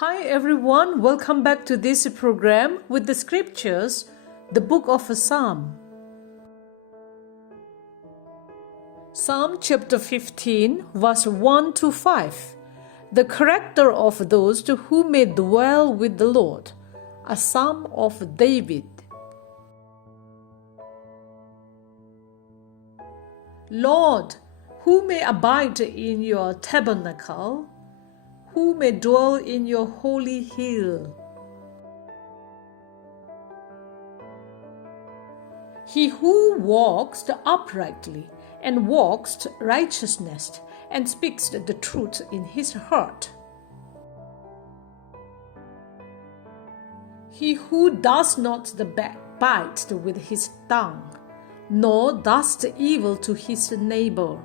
Hi everyone, welcome back to this program with the scriptures, the book of Psalm. Psalm chapter 15, verse 1 to 5. The character of those who may dwell with the Lord, a psalm of David. Lord, who may abide in your tabernacle? Who may dwell in your holy hill? He who walks uprightly and walks righteousness and speaks the truth in his heart. He who does not the backbite with his tongue, nor does the evil to his neighbor,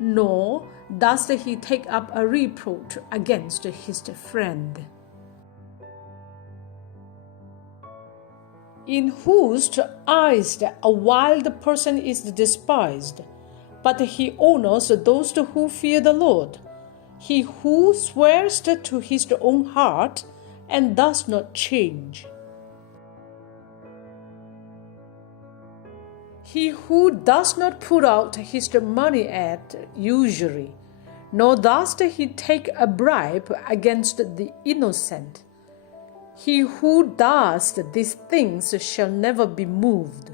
nor does he take up a reproach against his friend. In whose eyes a wild person is despised, but he honors those who fear the Lord. He who swears to his own heart and does not change. He who does not put out his money at usury, nor does he take a bribe against the innocent. He who does these things shall never be moved.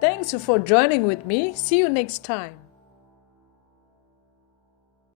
Thanks for joining with me. See you next time.